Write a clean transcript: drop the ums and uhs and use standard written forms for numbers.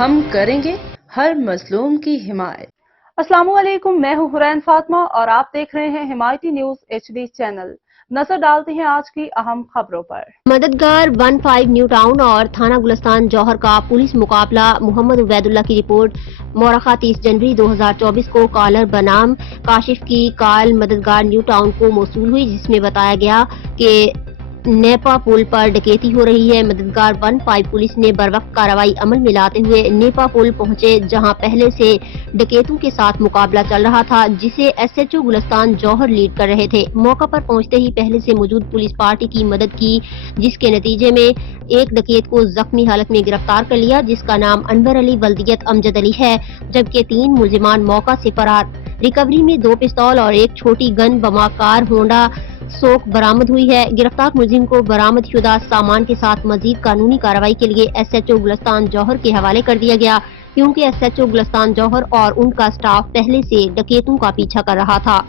ہم کریں گے ہر مظلوم کی حمایت۔ السلام علیکم، میں ہوں حرین فاطمہ اور آپ دیکھ رہے ہیں حمایتی نیوز HD چینل۔ نظر ڈالتے ہیں آج کی اہم خبروں پر۔ مددگار 15 نیو ٹاؤن اور تھانہ گلستان جوہر کا پولیس مقابلہ۔ محمد عبید اللہ کی رپورٹ۔ مورخہ 30 جنوری 2024 کو کالر بنام کاشف کی کال مددگار نیو ٹاؤن کو موصول ہوئی، جس میں بتایا گیا کہ نیپا پل پر ڈکیتی ہو رہی ہے۔ مددگار 15 پولیس نے بروقت کارروائی عمل میں لاتے ہوئے نیپا پل پہنچے، جہاں پہلے سے ڈکیتوں کے ساتھ مقابلہ چل رہا تھا، جسے SHO گلستان جوہر لیڈ کر رہے تھے۔ موقع پر پہنچتے ہی پہلے سے موجود پولیس پارٹی کی مدد کی، جس کے نتیجے میں ایک ڈکیت کو زخمی حالت میں گرفتار کر لیا، جس کا نام انور علی ولدیت امجد علی ہے، جبکہ 3 ملزمان موقع سے فرار۔ ریکوری میں 2 پستول اور ایک چھوٹی گن بما کار ہونڈا سوک برآمد ہوئی ہے۔ گرفتار ملزم کو برآمد شدہ سامان کے ساتھ مزید قانونی کارروائی کے لیے SHO گلستان جوہر کے حوالے کر دیا گیا، کیونکہ SHO گلستان جوہر اور ان کا سٹاف پہلے سے ڈکیتوں کا پیچھا کر رہا تھا۔